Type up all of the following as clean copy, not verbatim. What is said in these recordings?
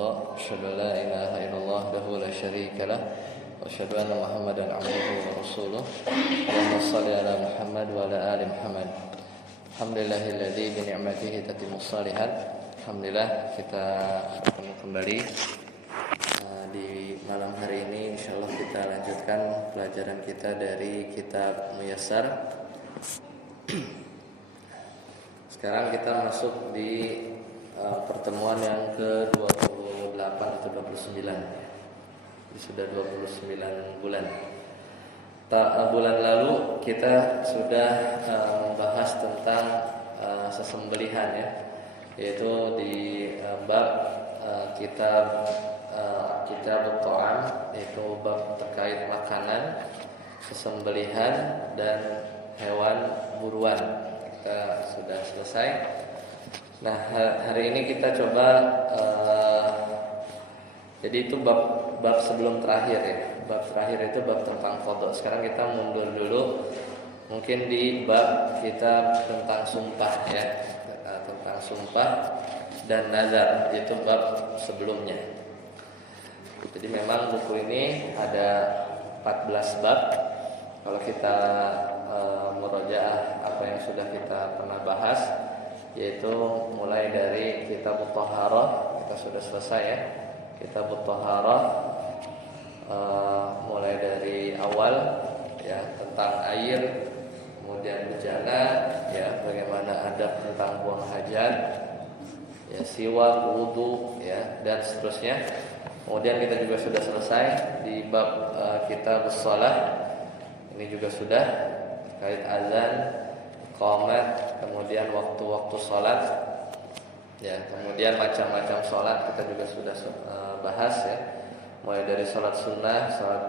arda, asyhadu an la ilaha illallah wahdahu la syarika lah, wa asyhadu anna Muhammadan abduhu wa rasuluh. Allahumma shalli ala Muhammad wa ala ali Muhammad. Alhamdulillahilladzi bi ni'matihi tatimmus shalihat. Alhamdulillah kita bertemu kembali di malam hari ini. Insyaallah kita lanjutkan pelajaran kita dari kitab Muyassar. Sekarang kita masuk di pertemuan yang ke-28 atau 29. Jadi sudah 29 bulan. Bulan lalu kita sudah membahas tentang sesembelihan ya, yaitu di bab kitab Ta'am, yaitu bab terkait makanan, sesembelihan dan hewan buruan. Kita sudah selesai. Nah, hari ini kita coba jadi itu bab sebelum terakhir ya. Bab terakhir itu bab tentang qada. Sekarang kita mundur dulu mungkin di bab kita tentang sumpah ya. Tentang sumpah dan nazar, itu bab sebelumnya. Jadi memang buku ini ada 14 bab. Kalau kita murojaah apa yang sudah kita pernah bahas, yaitu mulai dari kitab Thaharah, kita sudah selesai ya. Kitab Thaharah mulai dari awal ya, tentang air, kemudian bejana ya, bagaimana adab tentang buang hajat ya, siwak, wudu ya, dan seterusnya. Kemudian kita juga sudah selesai di bab kitab shalah. Ini juga sudah terkait azan, iqamat, kemudian waktu-waktu salat ya, kemudian macam-macam salat kita juga sudah bahas ya, mulai dari salat sunnah, salat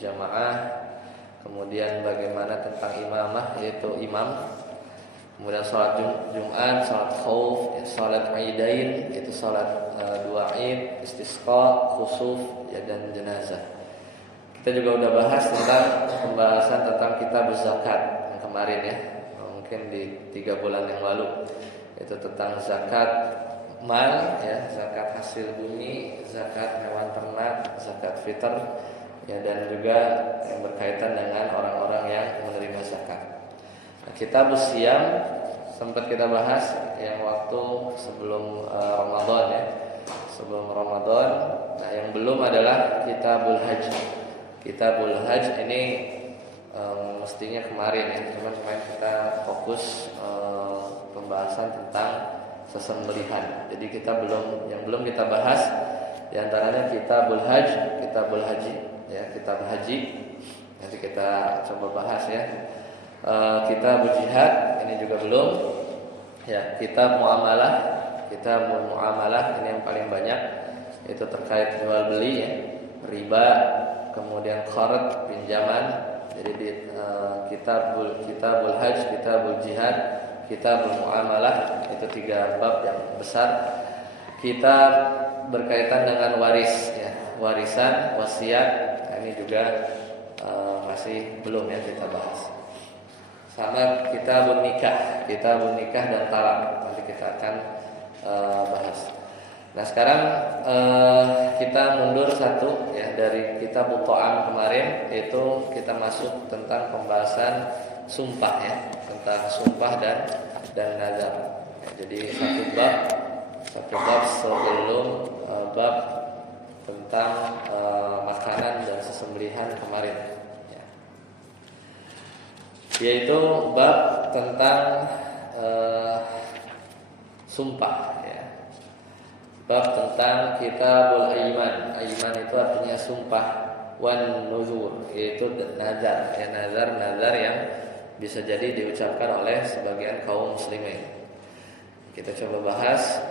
jamaah, kemudian bagaimana tentang imamah, yaitu imam, kemudian salat Jumat, salat khauf, salat aidain, yaitu salat dua id, istisqa, khusuf ya, dan jenazah. Kita juga udah bahas tentang pembahasan tentang kitab zakat yang kemarin ya, mungkin di 3 bulan yang lalu, itu tentang zakat mal ya, zakat hasil bumi, zakat hewan ternak, zakat fitr ya, dan juga yang berkaitan dengan orang-orang yang menerima zakat. Nah, kitab siyam sempat kita bahas yang waktu sebelum Ramadan ya, sebelum Ramadan. Nah, yang belum adalah kitabul haji. Kitabul Hajj ini mestinya kemarin ya, cuman kemarin kita fokus pembahasan tentang sesembelihan. Jadi kita belum kita bahas di antaranya Kitabul Hajj, Kitabul Haji ya, kitab haji. Nanti kita coba bahas ya. Kitabul Jihad ini juga belum. Ya, kitab muamalah, Kitabul Muamalah ini yang paling banyak, itu terkait jual beli ya, riba, kemudian qard, pinjaman. Jadi di kitabul hajj, kitabul jihad, kitabul muamalah, itu 3 bab yang besar. Kitab berkaitan dengan waris ya, warisan, wasiat. Nah, ini juga masih belum ya kita bahas. Sama kitabun nikah dan talak, nanti kita akan bahas. Nah, sekarang kita mundur satu ya, dari kitab Ta'am kemarin, yaitu kita masuk tentang pembahasan sumpah ya, tentang sumpah dan nazar ya, jadi satu bab sebelum bab tentang makanan dan sesembelihan kemarin ya. Yaitu bab tentang sumpah ya. Bab tentang kitabul aiman. Aiman itu artinya sumpah, wan nuzur, yaitu nazar ya, nazar yang bisa jadi diucapkan oleh sebagian kaum muslimin. Kita coba bahas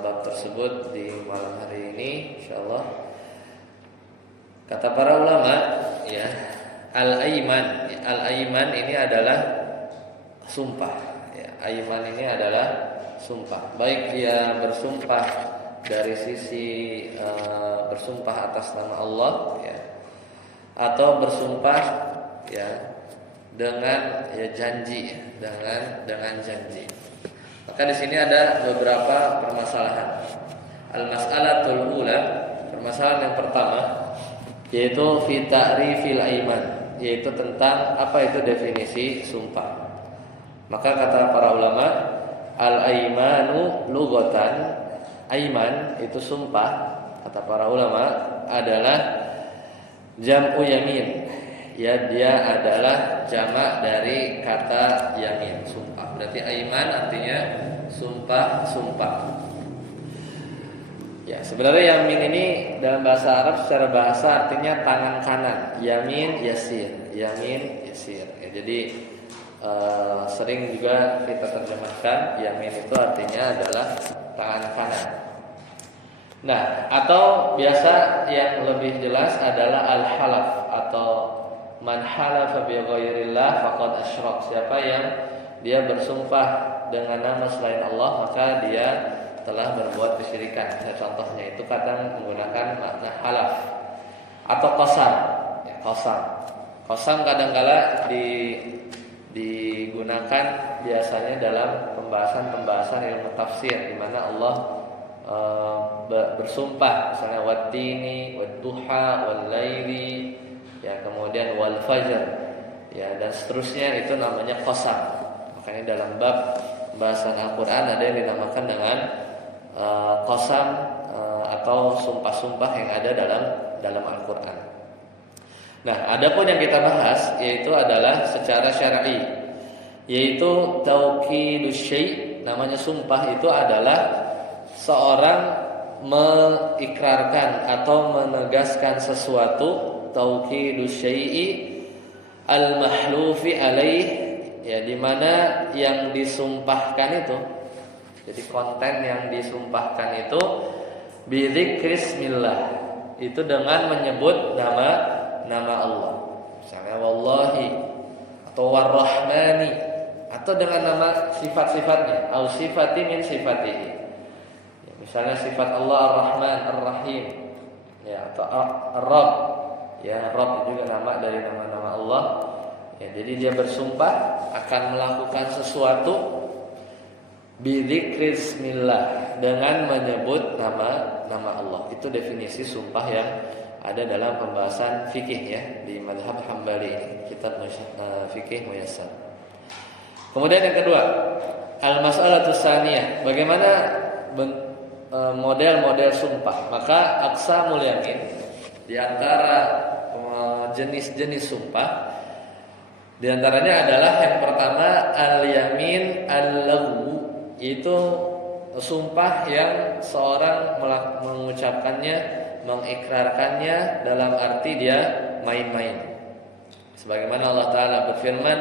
bab tersebut di malam hari ini insyaallah. Kata para ulama ya, al-aiman ini adalah sumpah ya. Aiman ini adalah sumpah, baik dia bersumpah dari sisi bersumpah atas nama Allah ya, atau bersumpah ya dengan ya janji ya, dengan janji. Maka di sini ada beberapa permasalahan. Al-mas'alatul ula, permasalahan yang pertama, yaitu fi ta'rifil aiman, yaitu tentang apa itu definisi sumpah. Maka kata para ulama, al-aimanu lughatan, aiman itu sumpah, kata para ulama adalah jam'u yamin. Ya, dia adalah jamak dari kata yamin, sumpah. Berarti aiman artinya sumpah. Ya, sebenarnya yamin ini dalam bahasa Arab secara bahasa artinya tangan kanan. Yamin yasir. Ya, jadi sering juga kita terjemahkan yamin itu artinya adalah tangan kanan. Nah, atau biasa yang lebih jelas adalah al-halaf atau man halafa bi ghairillah faqad asyrak. Siapa yang dia bersumpah dengan nama selain Allah, maka dia telah berbuat kesyirikan. Contohnya itu kadang menggunakan makna halaf atau qasam. Ya, qasam kadang-kala digunakan biasanya dalam pembahasan ilmu tafsir, di mana Allah bersumpah, misalnya wattini wadduha wallaili, ya, kemudian wal fajr, ya, dan seterusnya, itu namanya qasam. Makanya dalam bab pembahasan Al-Qur'an ada yang dinamakan dengan qasam atau sumpah-sumpah yang ada dalam Al-Qur'an. Nah, adapun yang kita bahas yaitu adalah secara syar'i, yaitu taukidus syai'. Namanya sumpah itu adalah seorang mengikrarkan atau menegaskan sesuatu, taukidus syai'i al-mahlufi alaih, ya, di mana yang disumpahkan itu, jadi konten yang disumpahkan itu bidzikrismillah, itu dengan menyebut nama Allah. Misalnya wallahi atau warrahmani, atau dengan nama sifat-sifatnya, au sifati min sifatihi. Ya, misalnya sifat Allah Ar-Rahman Ar-Rahim, ya, atau Ar-Rabb. Ya, Rabb juga nama dari nama-nama Allah. Ya, jadi dia bersumpah akan melakukan sesuatu bidzikrismillah, dengan menyebut nama Allah. Itu definisi sumpah yang ada dalam pembahasan fikih, ya, di mazhab Hambali ini, kitab fikih muyassar. Kemudian yang kedua, al-mas'alatus tsaniyah, bagaimana model-model sumpah. Maka aqsamul yamin, di antara jenis-jenis sumpah, di antaranya adalah yang pertama al-yamin al-lagwu, itu sumpah yang seorang mengucapkannya, mengikrarkannya dalam arti dia main-main. Sebagaimana Allah Ta'ala berfirman,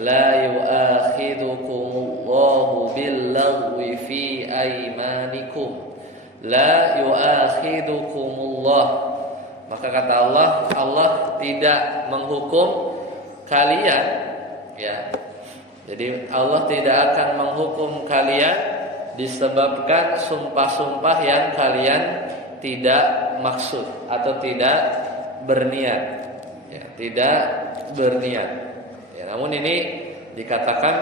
la yu'akhidukumullahu bil-lagwi fi aymanikum. La yu'akhidukumullah, maka kata Allah tidak menghukum kalian, ya. Jadi Allah tidak akan menghukum kalian disebabkan sumpah-sumpah yang kalian tidak maksud atau tidak berniat, ya, tidak berniat. Ya, namun ini dikatakan,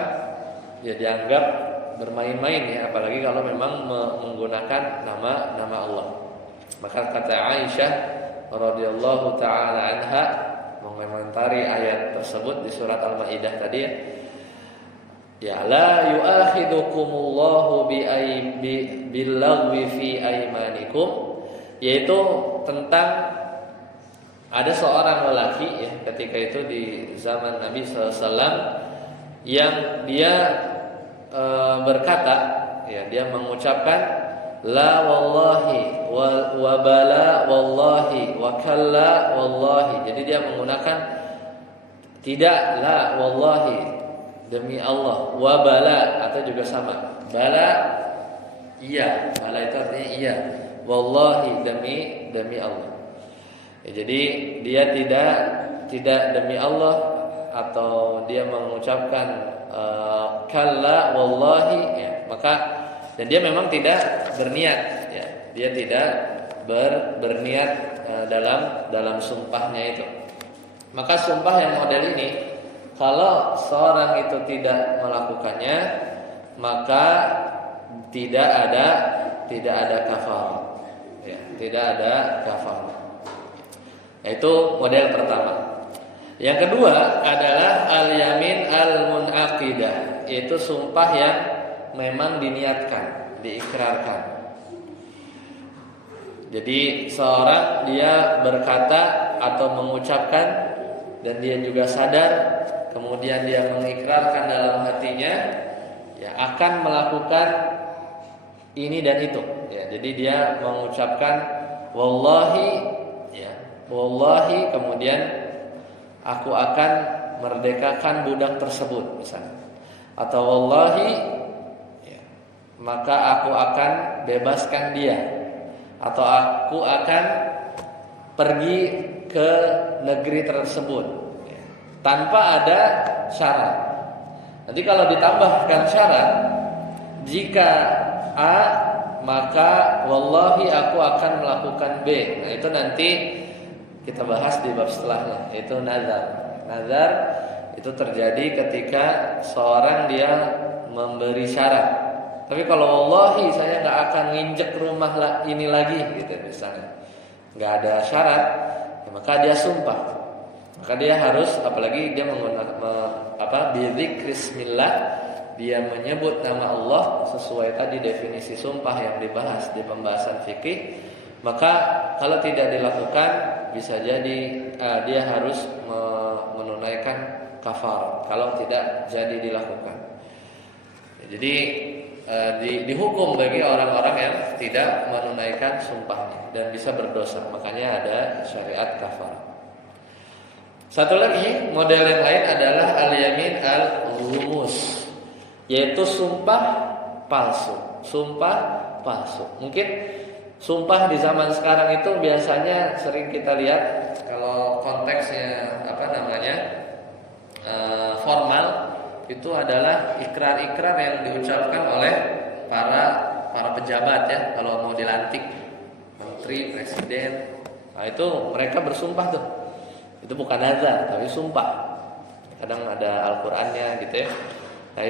ya, dianggap bermain-main, ya, apalagi kalau memang menggunakan nama Allah. Maka kata Aisyah radhiyallahu taala anha mengomentari ayat tersebut di surat Al-Maidah tadi, ya, la yu'akhidukumullahu bil-lagwi fi aymanikum, yaitu tentang ada seorang lelaki, ya, ketika itu di zaman Nabi SAW, yang dia berkata, ya, dia mengucapkan la wallahi wa bala wallahi wa kalla wallahi. Jadi dia menggunakan tidak la wallahi demi Allah, wa bala atau juga sama. Bala iya, bala itu artinya iya. Wallahi demi Allah. Ya, jadi dia tidak demi Allah, atau dia mengucapkan kalla wallahi, ya, maka, dan dia memang tidak berniat, ya, dia tidak berniat dalam sumpahnya itu. Maka sumpah yang model ini, kalau seorang itu tidak melakukannya, maka tidak ada kafarat. ya, tidak ada kafarah. Itu model pertama. Yang kedua adalah al-yamin al-munaqidah, yaitu sumpah yang memang diniatkan, diikrarkan. Jadi seorang dia berkata atau mengucapkan dan dia juga sadar, kemudian dia mengikrarkan dalam hatinya, ya akan melakukan ini dan itu. Ya, jadi dia mengucapkan wallahi, ya wallahi, kemudian aku akan merdekakan budak tersebut misalnya, atau wallahi, ya, maka aku akan bebaskan dia, atau aku akan pergi ke negeri tersebut, ya, tanpa ada syarat. Nanti kalau ditambahkan syarat, jika A maka wallahi aku akan melakukan B. Nah itu nanti kita bahas di bab setelahnya, yaitu nazar. Nazar itu terjadi ketika seorang dia memberi syarat. Tapi kalau wallahi saya nggak akan nginjek rumah ini lagi, gitu misalnya, nggak ada syarat, ya, maka dia sumpah. Maka dia harus, apalagi dia menggunakan bizikrismillah, dia menyebut nama Allah sesuai tadi definisi sumpah yang dibahas di pembahasan fikih. Maka kalau tidak dilakukan, bisa jadi dia harus menunaikan kafar kalau tidak jadi dilakukan. Jadi dihukum bagi orang-orang yang tidak menunaikan sumpahnya dan bisa berdosa. Makanya ada syariat kafar. Satu lagi model yang lain adalah al-yamin al-ghumus, yaitu sumpah palsu. Sumpah palsu. Mungkin sumpah di zaman sekarang itu biasanya sering kita lihat kalau konteksnya formal, itu adalah ikrar-ikrar yang diucapkan oleh para pejabat, ya, kalau mau dilantik menteri, presiden. Nah itu mereka bersumpah tuh. Itu bukan nazar tapi sumpah. Kadang ada Al-Qur'annya gitu ya. Nah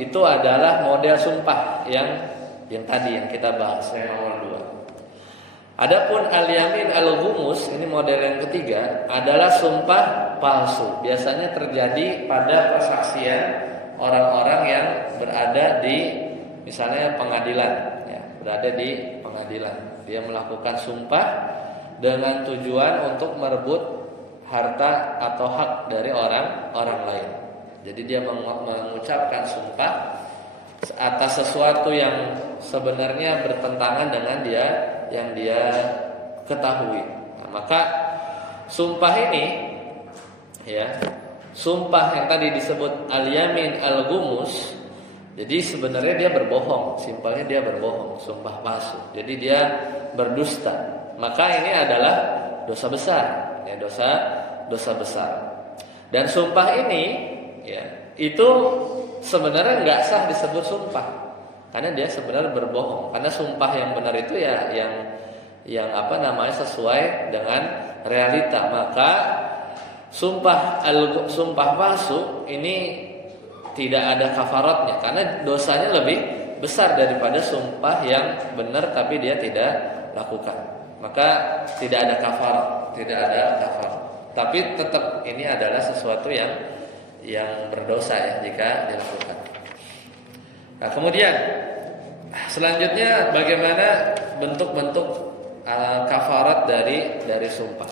itu adalah model sumpah yang tadi yang kita bahas, yang nomor 2. Adapun al-yamin al-ghumus, ini model yang ketiga, adalah sumpah palsu. Biasanya terjadi pada persaksian orang-orang yang berada di misalnya pengadilan, ya, berada di pengadilan. Dia melakukan sumpah dengan tujuan untuk merebut harta atau hak dari orang lain. Jadi dia mengucapkan sumpah atas sesuatu yang sebenarnya bertentangan dengan yang dia ketahui. Nah, maka sumpah ini, ya, sumpah yang tadi disebut al-yamin al-ghumus, jadi sebenarnya dia berbohong, simpelnya dia berbohong, sumpah palsu. Jadi dia berdusta. Maka ini adalah dosa besar, ya, dosa besar. Dan sumpah ini, ya, itu sebenarnya nggak sah disebut sumpah, karena dia sebenarnya berbohong. Karena sumpah yang benar itu ya yang sesuai dengan realita. Maka sumpah palsu ini tidak ada kafaratnya, karena dosanya lebih besar daripada sumpah yang benar tapi dia tidak lakukan. Maka tidak ada kafarat, tapi tetap ini adalah sesuatu yang berdosa, ya, jika dilakukan. Nah, kemudian selanjutnya bagaimana bentuk-bentuk kafarat dari sumpah.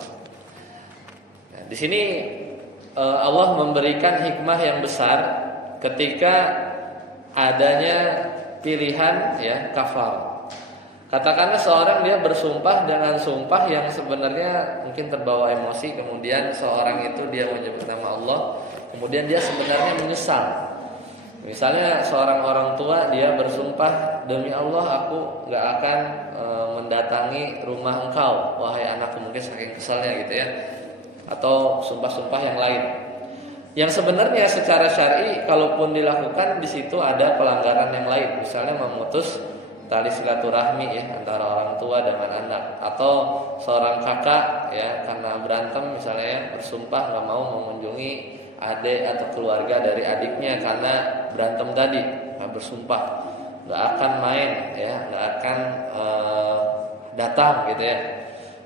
Nah, di sini Allah memberikan hikmah yang besar ketika adanya pilihan, ya, kafar. Katakanlah seorang dia bersumpah dengan sumpah yang sebenarnya mungkin terbawa emosi, kemudian seorang itu dia menyebut nama Allah, kemudian dia sebenarnya menyesal. Misalnya seorang orang tua dia bersumpah, demi Allah aku nggak akan mendatangi rumah engkau, wahai anakku, mungkin saking kesalnya gitu ya. Atau sumpah-sumpah yang lain. Yang sebenarnya secara syar'i kalaupun dilakukan di situ ada pelanggaran yang lain, misalnya memutus tali silaturahmi, ya, antara orang tua dengan anak, atau seorang kakak, ya, karena berantem misalnya, ya, bersumpah nggak mau mengunjungi adik atau keluarga dari adiknya karena berantem tadi, bersumpah nggak akan main, ya, nggak akan datang gitu ya.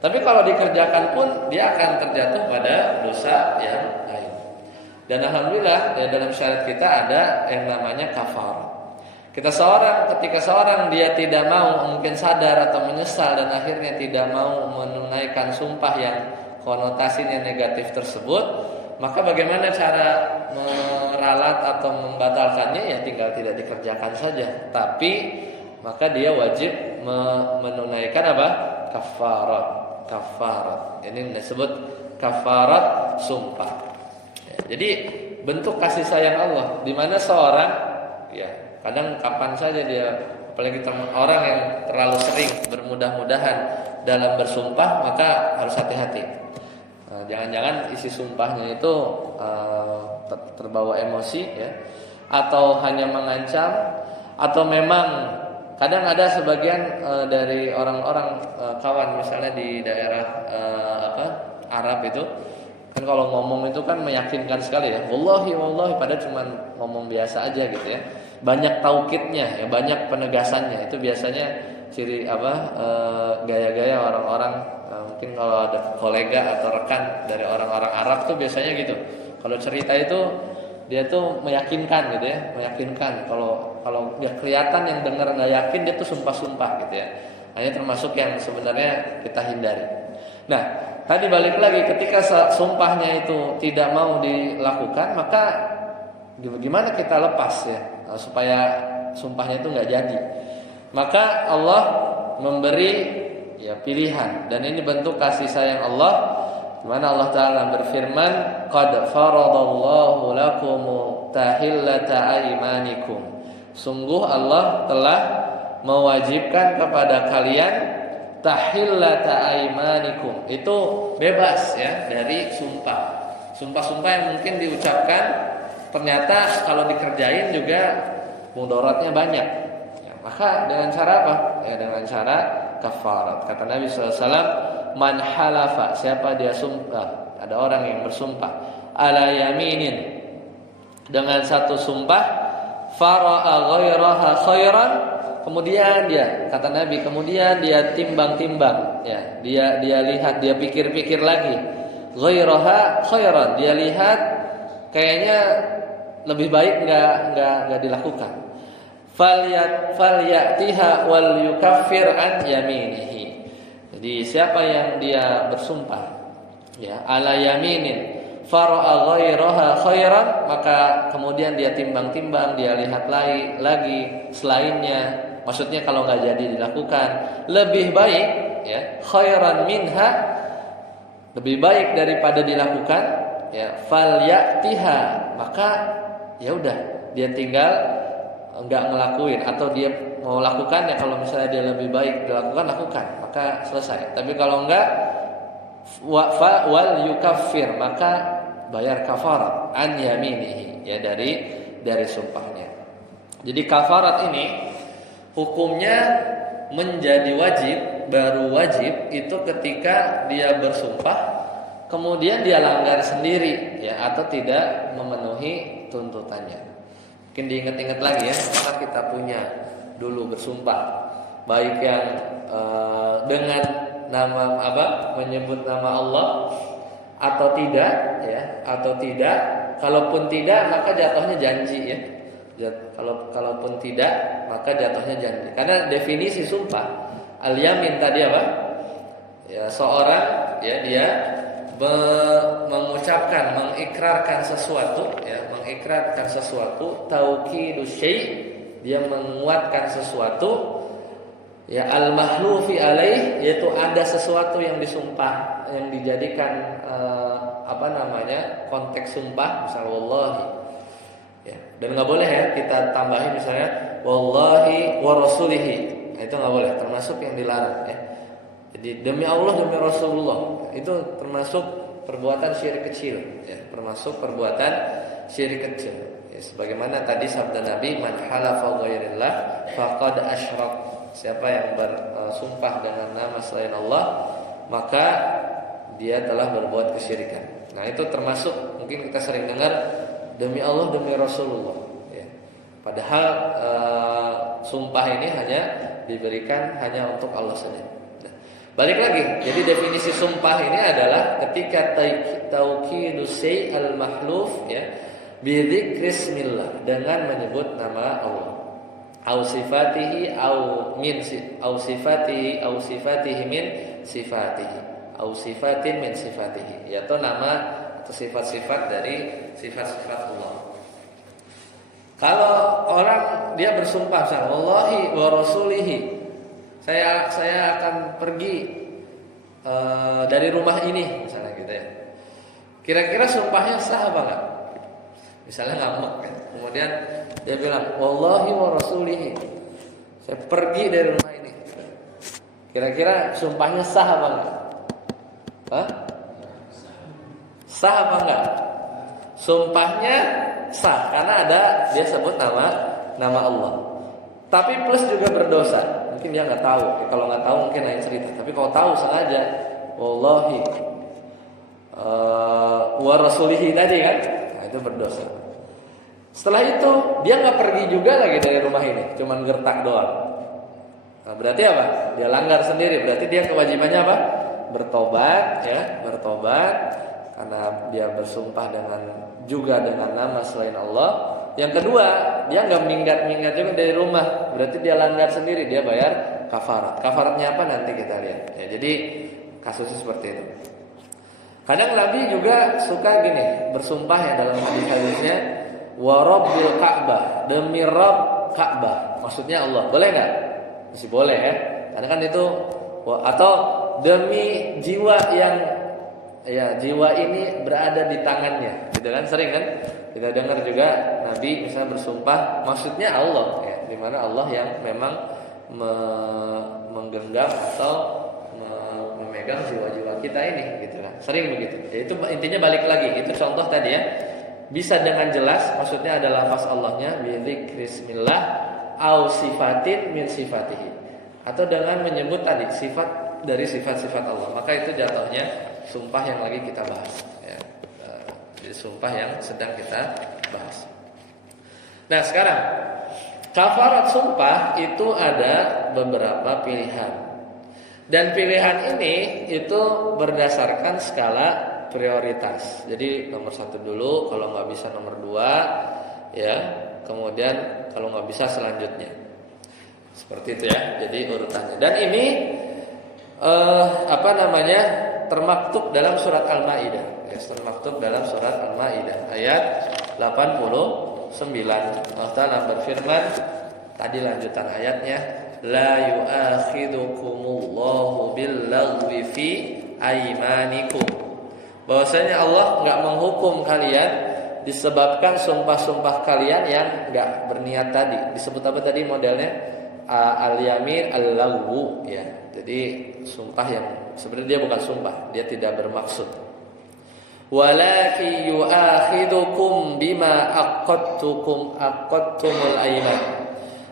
Tapi kalau dikerjakan pun dia akan terjatuh pada dosa yang lain. Dan alhamdulillah ya dalam syariat kita ada yang namanya kafarah. Ketika seorang dia tidak mau, mungkin sadar atau menyesal dan akhirnya tidak mau menunaikan sumpah yang konotasinya negatif tersebut, maka bagaimana cara meralat atau membatalkannya? Ya tinggal tidak dikerjakan saja. Tapi maka dia wajib menunaikan apa? Kafarat. Ini disebut kafarat sumpah. Jadi bentuk kasih sayang Allah di mana seorang ya kadang kapan saja dia, apalagi orang yang terlalu sering bermudah-mudahan dalam bersumpah, maka harus hati-hati. Jangan-jangan isi sumpahnya itu terbawa emosi ya, atau hanya mengancam, atau memang kadang ada sebagian dari orang-orang kawan misalnya di daerah Arab itu kan kalau ngomong itu kan meyakinkan sekali ya, wallahi padahal cuma ngomong biasa aja gitu ya. Banyak taukidnya ya, banyak penegasannya. Itu biasanya ciri gaya-gaya orang-orang mungkin kalau ada kolega atau rekan dari orang-orang Arab tuh biasanya gitu. Kalau cerita itu dia tuh meyakinkan gitu ya, meyakinkan. Kalau dia kelihatan yang dengar nggak yakin, dia tuh sumpah-sumpah gitu ya. Hanya termasuk yang sebenarnya kita hindari. Nah, tadi balik lagi ketika sumpahnya itu tidak mau dilakukan, maka gimana kita lepas ya supaya sumpahnya itu nggak jadi? Maka Allah memberi ya pilihan, dan ini bentuk kasih sayang Allah, di mana Allah Taala berfirman, qad faradallahu lakum tahillata aymanikum. Sungguh Allah telah mewajibkan kepada kalian tahillata aymanikum, itu bebas ya dari sumpah. Sumpah-sumpah yang mungkin diucapkan ternyata kalau dikerjain juga mudaratnya banyak. Ya, maka dengan cara apa? Ya dengan cara kafarat. Kata Nabi SAW, man halafa, siapa dia sumpah, ada orang yang bersumpah ala yaminin, dengan satu sumpah, fara'a ghairaha khairan, kemudian dia, kata Nabi, kemudian dia timbang-timbang, ya, dia lihat, dia pikir-pikir lagi, ghairaha khairan, dia lihat kayaknya lebih baik enggak dilakukan. Falyatiha wal yukaffir an yaminihi. Jadi siapa yang dia bersumpah ya ala yaminin fara'a ghairaha khairan, maka kemudian dia timbang-timbang, dia lihat lagi selainnya, maksudnya kalau enggak jadi dilakukan, lebih baik ya, khairan minha, lebih baik daripada dilakukan ya, falyatiha, maka ya udah dia tinggal enggak ngelakuin, atau dia mau lakukan ya, kalau misalnya dia lebih baik dilakukan, lakukan, maka selesai. Tapi kalau enggak, wal yukaffir, maka bayar kafarat an yaminihi, ya dari sumpahnya. Jadi kafarat ini hukumnya menjadi wajib, baru wajib itu ketika dia bersumpah kemudian dia langgar sendiri ya, atau tidak memenuhi tuntutannya. Mungkin diingat-ingat lagi ya, karena kita punya dulu bersumpah, baik yang dengan nama menyebut nama Allah atau tidak ya, atau tidak. Kalaupun tidak, maka jatuhnya janji ya. Kalaupun tidak, maka jatuhnya janji. Karena definisi sumpah al-yamin tadi apa? Ya, seorang ya dia mengucapkan, mengikrarkan sesuatu ya, mengikrarkan sesuatu, taukidus syai', dia menguatkan sesuatu ya, al-mahlufi alaih, yaitu ada sesuatu yang disumpah, yang dijadikan konteks sumpah, misalnya wallahi ya, dan enggak boleh ya kita tambahin misalnya wallahi wa rasulihi, itu enggak boleh, termasuk yang dilarang ya. Jadi demi Allah, demi Rasulullah, itu termasuk perbuatan syirik kecil ya, termasuk perbuatan syirik kecil ya, sebagaimana tadi sabda Nabi, man halafa ghairillah faqad asyrak, siapa yang bersumpah dengan nama selain Allah, maka dia telah berbuat kesyirikan. Nah, itu termasuk, mungkin kita sering dengar demi Allah, demi Rasulullah ya. Padahal sumpah ini hanya diberikan hanya untuk Allah saja. Balik lagi, jadi definisi sumpah ini adalah ketika taukidus syai' al-mahluf ya bi dzikrismillah, dengan menyebut nama Allah. Au sifatihi au min au sifatihi au sifatihi min sifatihi au sifatin min sifatihi, yaitu nama atau sifat-sifat dari sifat-sifat Allah. Kalau orang dia bersumpah wallahi wa rasulihi, saya akan pergi dari rumah ini misalnya gitu ya. Kira-kira sumpahnya sah apa enggak? Misalnya ngambek kan. Kemudian dia bilang wallahi wa rasulihi, saya pergi dari rumah ini. Kira-kira sumpahnya sah apa enggak? Hah? Sah apa enggak? Sumpahnya sah karena ada dia sebut nama Allah. Tapi plus juga berdosa. Mungkin dia nggak tahu. Kalau nggak tahu mungkin lain cerita. Tapi kalau tahu sengaja, wallahi wa rasulihi tadi kan, nah, itu berdosa. Setelah itu dia nggak pergi juga lagi dari rumah ini, cuman gertak doang. Nah, berarti apa? Dia langgar sendiri. Berarti dia kewajibannya apa? Bertobat, ya, bertobat karena dia bersumpah dengan nama selain Allah. Yang kedua, dia nggak minggat juga dari rumah, berarti dia langgar sendiri, dia bayar kafarat. Kafaratnya apa nanti kita lihat. Ya, jadi kasusnya seperti itu. Kadang Nabi juga suka gini, bersumpah ya dalam hadis-hadisnya, wa rabbil Ka'bah, demi Rabb Ka'bah. Maksudnya Allah. Boleh nggak? Masih boleh ya. Karena kan itu atau demi jiwa yang jiwa ini berada di tangannya. Gitu kan sering kan? Kita dengar juga Nabi misalnya bersumpah, maksudnya Allah ya, di mana Allah yang memang menggenggam atau memegang jiwa-jiwa kita ini, gitu kan. Sering begitu. Ya, itu intinya balik lagi, itu contoh tadi ya. Bisa dengan jelas, maksudnya adalah lafaz Allahnya bi dzikrismillah au sifatin min sifatihi, atau dengan menyebut tadi sifat dari sifat-sifat Allah. Maka itu jatuhnya sumpah yang lagi kita bahas ya. Sumpah yang sedang kita bahas. Nah sekarang kafarat sumpah itu ada beberapa pilihan, dan pilihan ini itu berdasarkan skala prioritas. Jadi nomor 1 dulu, kalau nggak bisa nomor 2 ya, kemudian kalau nggak bisa selanjutnya. Seperti itu ya. Jadi urutannya. Dan ini termaktub dalam surat Al-Maidah. Termaktub dalam surat Al-Maidah ayat 89. Allah Ta'ala berfirman, tadi lanjutan ayatnya, la yu'akhidukumullahu billaghwi fi aimanikum. Bahwasanya Allah enggak menghukum kalian disebabkan sumpah-sumpah kalian yang enggak berniat tadi. Disebut apa tadi modelnya? Al-yamin al-lagwu ya. Jadi sumpah yang sebenarnya dia bukan sumpah, dia tidak bermaksud. Walakin yu'akhidukum bima aqadtumul aiman.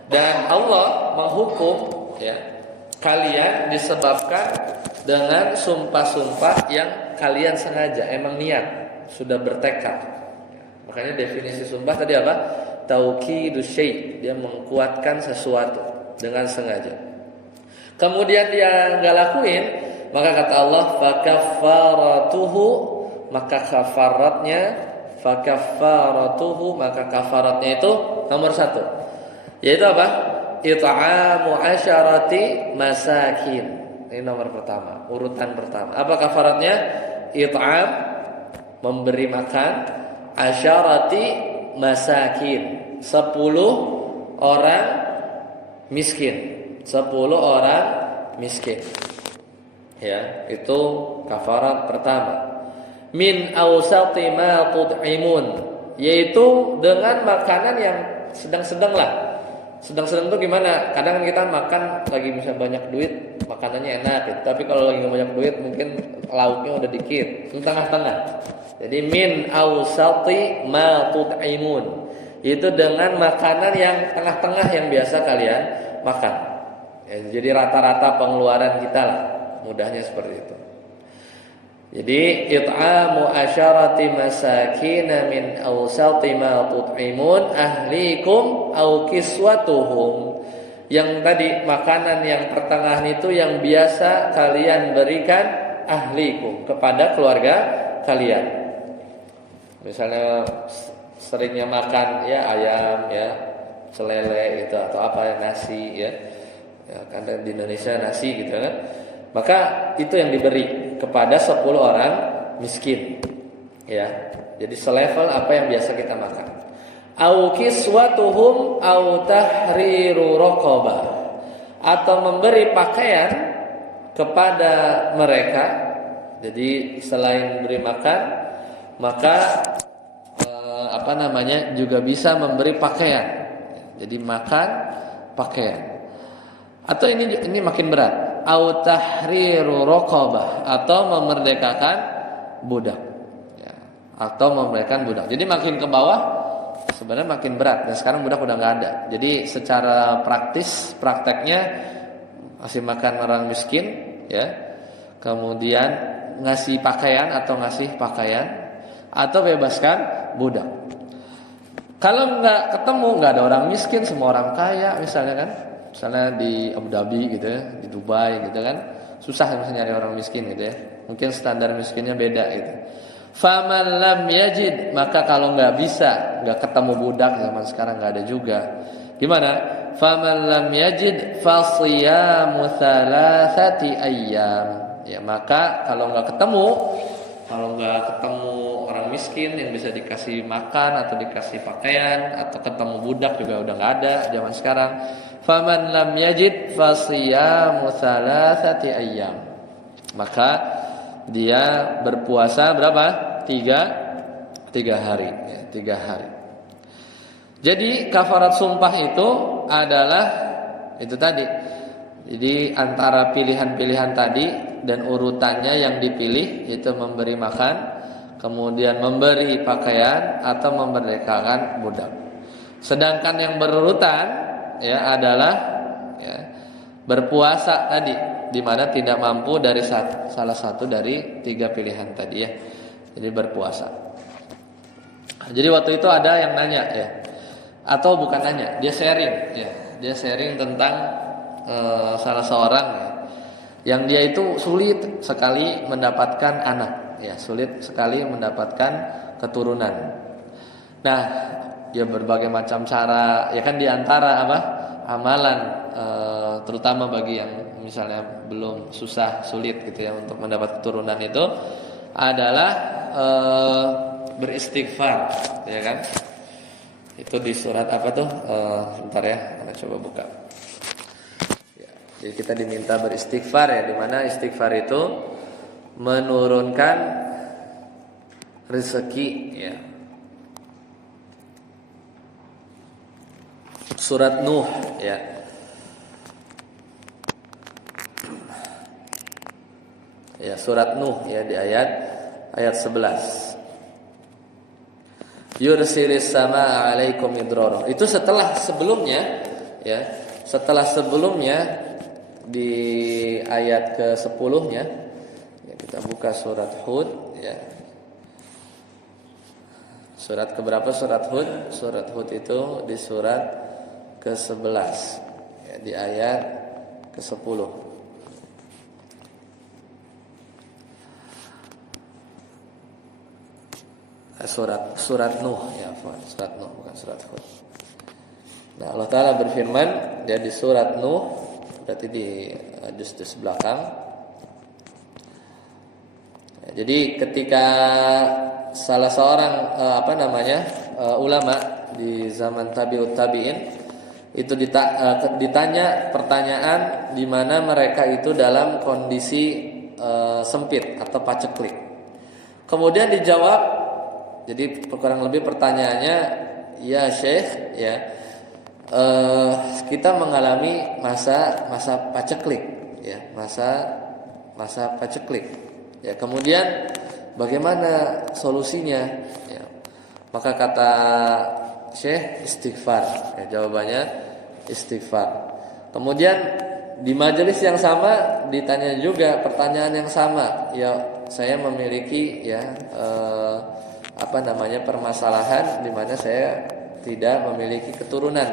Dan Allah menghukum ya kalian disebabkan dengan sumpah-sumpah yang kalian sengaja, emang niat, sudah bertekad. Makanya definisi sumpah tadi apa? Taukidus syai', dia menguatkan sesuatu dengan sengaja. Kemudian dia enggak lakuin, maka kata Allah fakaffaratuhu, maka kafaratnya maka kafaratnya itu nomor 1, yaitu apa? It'amu 'asharati masakin. Ini nomor pertama, urutan pertama. Apa kafaratnya? It'am, memberi makan, 'asharati masakin, 10 orang miskin. 10 orang miskin. Ya, itu kafarat pertama. Min awsati ma tud'imun, yaitu dengan makanan yang sedang-sedang lah. Sedang-sedang itu gimana? Kadang kita makan lagi misalnya banyak duit, makanannya enak gitu. Tapi kalau lagi nggak banyak duit mungkin lauknya udah dikit, tengah-tengah. Jadi min awsati ma tud'imun, itu dengan makanan yang tengah-tengah yang biasa kalian makan ya, jadi rata-rata pengeluaran kita lah, mudahnya seperti itu. Jadi it'amu 'asharati masakin min awsati ma tut'imun ahlikum aw kiswatuhum, Yang tadi makanan yang pertengahan itu yang biasa kalian berikan ahlikum, kepada keluarga kalian. Misalnya seringnya makan ya ayam ya, celele gitu atau apa ya, nasi ya. Ya kan di Indonesia nasi gitu kan. Maka itu yang diberi kepada 10 orang miskin. Ya. Jadi selevel apa yang biasa kita makan. Au kiswatuhum au tahriru raqabah, atau memberi pakaian kepada mereka. Jadi selain beri makan, maka juga bisa memberi pakaian. Jadi makan, pakaian. Atau ini makin berat, au tahriru raqabah, atau memerdekakan budak. Ya, atau memerdekakan budak. Jadi makin ke bawah sebenarnya makin berat, dan sekarang budak udah nggak ada. Jadi secara prakteknya masih makan orang miskin, ya. Kemudian ngasih pakaian atau bebaskan budak. Kalau nggak ketemu, nggak ada orang miskin, semua orang kaya, misalnya di Abu Dhabi gitu ya, di Dubai gitu kan, susah misalnya nyari orang miskin gitu ya. Mungkin standar miskinnya beda gitu. Faman lam yajid, maka kalau nggak ketemu budak, zaman sekarang nggak ada juga. Gimana? Faman lam yajid fasiyamu thalathati ayyam. Ya, maka kalau nggak ketemu orang miskin yang bisa dikasih makan atau dikasih pakaian, atau ketemu budak juga udah nggak ada zaman sekarang. Faman lam yajid fasiyamu thalathati ayyam. Maka dia berpuasa berapa? 3 hari, ya, 3 hari. Jadi kafarat sumpah itu adalah itu tadi. Jadi antara pilihan-pilihan tadi dan urutannya yang dipilih itu memberi makan, kemudian memberi pakaian, atau memerdekakan budak. Sedangkan yang berurutan ya adalah ya, berpuasa tadi, di mana tidak mampu dari salah satu dari 3 pilihan tadi ya. Jadi berpuasa. Jadi waktu itu ada yang nanya ya, atau bukan nanya, dia sharing ya. Dia sharing tentang salah seorang ya, yang dia itu sulit sekali mendapatkan anak ya, sulit sekali mendapatkan keturunan. Nah, ya berbagai macam cara ya kan, diantara amalan terutama bagi yang misalnya belum sulit gitu ya untuk mendapat keturunan itu adalah beristighfar ya kan. Itu di surat apa tuh? Sebentar ya, saya coba buka. Ya, jadi kita diminta beristighfar ya, di mana istighfar itu menurunkan rezeki ya. Surat Nuh ya. Ya, surat Nuh ya, di ayat 11. Yursilis sama alaikum midrara. Itu setelah sebelumnya di ayat ke-10-nya ya, kita buka surat Hud ya. Surat keberapa surat Hud? Surat Hud itu di surat ke-11 ya, di ayat ke-10. Surat Nuh ya, surat Nuh bukan surat Hud. Nah, Allah Ta'ala berfirman dia di surat Nuh, berarti di juz belakang. Ya, jadi ketika salah seorang ulama di zaman tabi'ut tabi'in itu ditanya pertanyaan di mana mereka itu dalam kondisi sempit atau paceklik. Kemudian dijawab. Jadi kurang lebih pertanyaannya, ya Syekh, ya kita mengalami masa paceklik, ya masa paceklik. Ya kemudian bagaimana solusinya? Ya, maka kata Syekh istighfar. Ya, jawabannya istighfar. Kemudian di majelis yang sama ditanya juga pertanyaan yang sama. Ya saya memiliki permasalahan di mana saya tidak memiliki keturunan.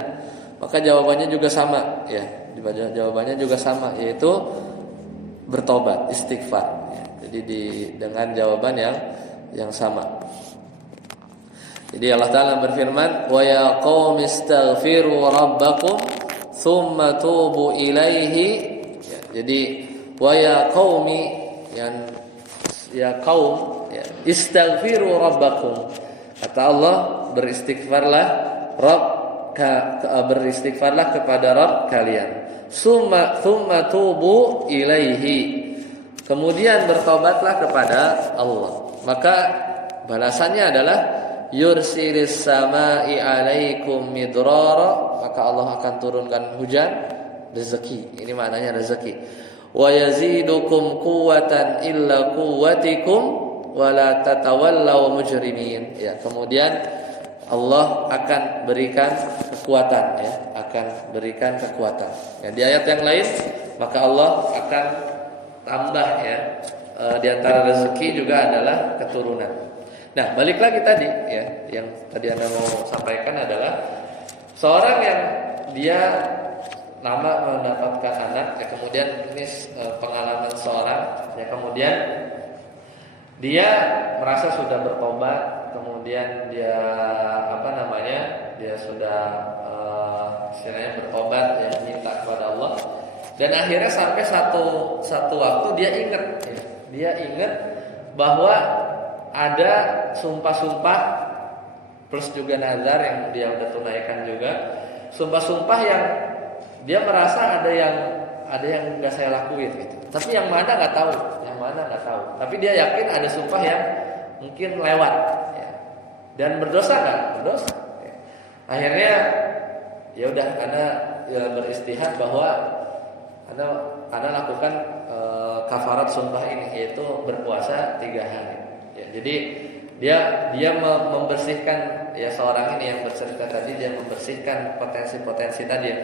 maka jawabannya juga sama ya. Jawabannya juga sama, yaitu bertobat, istighfar ya. Jadi dengan jawaban yang sama. Jadi Allah Ta'ala berfirman, wa ya qaumi istaghfiru rabbakum thumma tubu ilaihi ya, jadi wa ya qaumi ya kaum ya, istaghfiru rabbakum, kata Allah, beristighfarlah kepada Rabb kalian, thumma tubu ilaihi, kemudian bertobatlah kepada Allah, maka balasannya adalah yursilis samai alaikum midrara, maka Allah akan turunkan hujan rezeki. Ini maknanya rezeki. Wa yazidukum quwwatan illa quwwatikum wa la tatawallaw mujrimin. Ya, kemudian Allah akan berikan kekuatan ya, akan berikan kekuatan. Ya, di ayat yang lain maka Allah akan tambah ya, di antara rezeki juga adalah keturunan. Nah, balik lagi tadi ya, yang tadi Anda mau sampaikan adalah seorang yang dia lama mendapatkan anak ya, kemudian ini pengalaman seorang ya, kemudian dia merasa sudah bertobat, kemudian dia dia sudah istilahnya bertobat ya, minta kepada Allah, dan akhirnya sampai satu waktu dia ingat ya, bahwa ada sumpah-sumpah plus juga nazar yang dia udah tunaikan juga, sumpah-sumpah yang dia merasa ada yang nggak saya lakuin gitu, tapi yang mana nggak tahu, tapi dia yakin ada sumpah yang mungkin lewat ya. Dan berdosa nggak? Berdosa ya. Akhirnya ya udah, Anda ya beristihad bahwa Anda lakukan kafarat sumpah ini, yaitu berpuasa 3 hari. Ya, jadi dia membersihkan ya, seorang ini yang bercerita tadi, dia membersihkan potensi-potensi tadi yang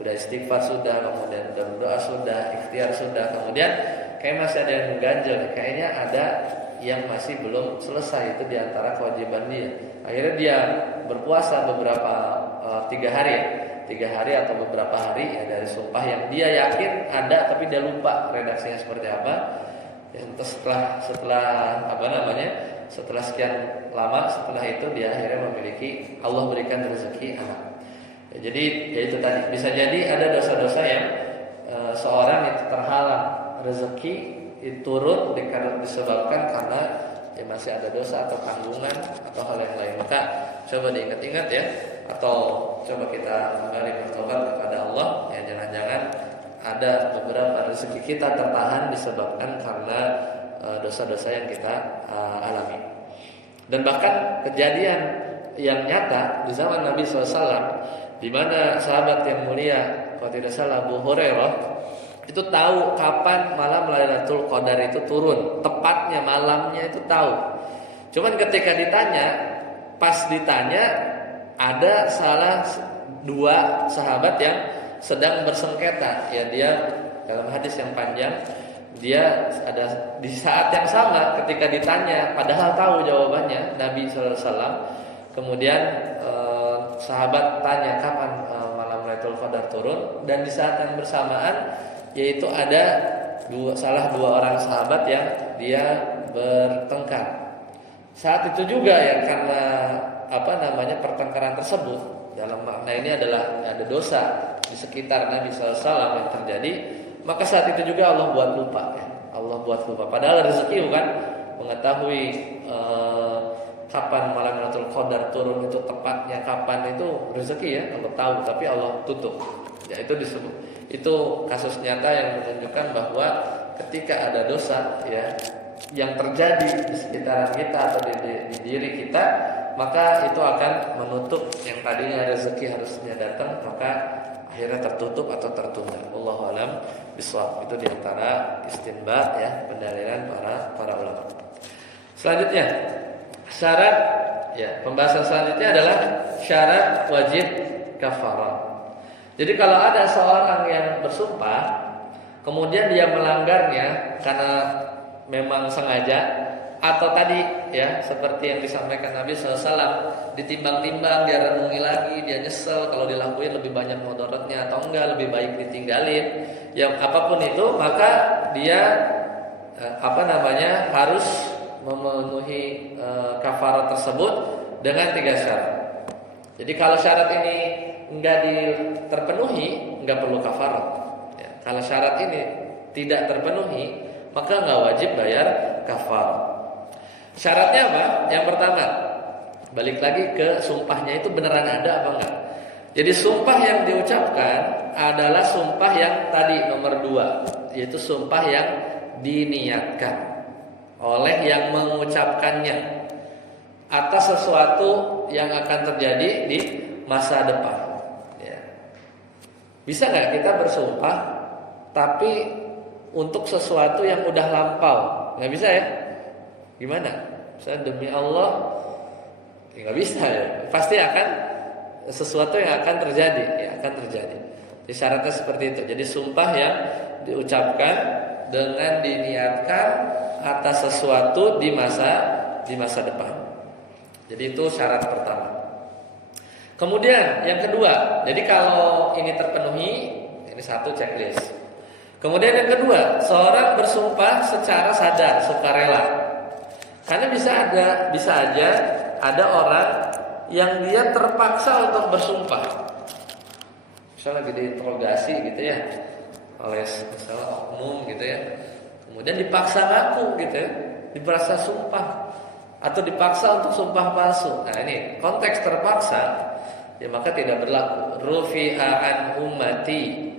udah istighfar sudah, kemudian udah berdoa sudah, ikhtiar sudah, kemudian kayak masih ada yang mengganjal, kayaknya ada yang masih belum selesai, itu diantara kewajiban dia. Akhirnya dia berpuasa beberapa 3 hari atau beberapa hari ya, dari sumpah yang dia yakin ada tapi dia lupa redaksinya seperti apa. Ya, setelah sekian lama setelah itu dia akhirnya memiliki, Allah berikan rezeki anak. Ya, jadi ya itu tadi, bisa jadi ada dosa-dosa yang seorang itu terhalang rezeki itu turun disebabkan karena ya masih ada dosa atau tanggungan atau hal yang lain. Maka coba diingat-ingat ya, atau coba kita kembali bertobat kepada Allah ya, jangan-jangan ada beberapa rezeki kita tertahan disebabkan karena dosa-dosa yang kita alami. Dan bahkan kejadian yang nyata di zaman Nabi SAW, di mana sahabat yang mulia, kalau tidak salah Abu Hurairah, itu tahu kapan malam Lailatul Qadar itu turun, tepatnya malamnya itu tahu. Cuman ketika pas ditanya ada salah 2 sahabat yang sedang bersengketa ya, dia dalam hadis yang panjang, dia ada di saat yang sama ketika ditanya, padahal tahu jawabannya Nabi SAW. Kemudian sahabat tanya kapan malam Lailatul Qadar turun, dan di saat yang bersamaan yaitu ada salah 2 orang sahabat yang dia bertengkar. Saat itu juga ya, karena pertengkaran tersebut dalam makna ini adalah ada dosa di sekitar Nabi SAW yang terjadi, maka saat itu juga Allah buat lupa ya. Allah buat lupa. Padahal rezeki bukan mengetahui kapan malam Lailatul Qadar turun itu tepatnya kapan, itu rezeki ya, Allah tahu, tapi Allah tutup. Ya, itu disebut, itu kasus nyata yang menunjukkan bahwa ketika ada dosa ya yang terjadi di sekitaran kita atau di diri kita, maka itu akan menutup yang tadinya rezeki harusnya datang, maka akhirnya tertutup atau tertunda. Wallahu a'lam bishawab. Itu diantara istinbat ya, pendalilan para ulama. Selanjutnya syarat ya, pembahasan selanjutnya adalah syarat wajib kafarah. Jadi kalau ada seorang yang bersumpah kemudian dia melanggarnya karena memang sengaja Atau tadi ya seperti yang disampaikan Nabi SAW, ditimbang-timbang, dia renungi lagi, dia nyesel kalau dilakuin lebih banyak mudaratnya atau enggak, lebih baik ditinggalin. Yang apapun itu, maka dia harus memenuhi kafarat tersebut dengan 3 syarat. Jadi kalau syarat ini enggak terpenuhi, enggak perlu kafarat. Ya, kalau syarat ini tidak terpenuhi, maka enggak wajib bayar kafarat. Syaratnya apa? Yang pertama, balik lagi ke sumpahnya itu beneran ada apa enggak. Jadi sumpah yang diucapkan adalah sumpah yang tadi nomor 2, yaitu sumpah yang diniatkan oleh yang mengucapkannya atas sesuatu yang akan terjadi di masa depan. Ya. Bisa nggak kita bersumpah tapi untuk sesuatu yang udah lampau? Nggak bisa ya? Gimana? Misalnya demi Allah, ya nggak bisa ya. Pasti akan sesuatu yang akan terjadi, ya akan terjadi. Jadi syaratnya seperti itu. Jadi sumpah yang diucapkan dengan diniatkan atas sesuatu di masa depan. Jadi itu syarat pertama. Kemudian yang kedua, jadi kalau ini terpenuhi, ini satu checklist. Kemudian yang kedua, seorang bersumpah secara sadar, sukarela. Karena bisa aja ada orang yang dia terpaksa untuk bersumpah. Misalnya lagi diinterogasi gitu ya, oleh misalnya oknum gitu ya. Kemudian dipaksa ngaku gitu ya, dipaksa sumpah atau dipaksa untuk sumpah palsu. Nah ini konteks terpaksa, ya maka tidak berlaku. Rufi'a an ummati,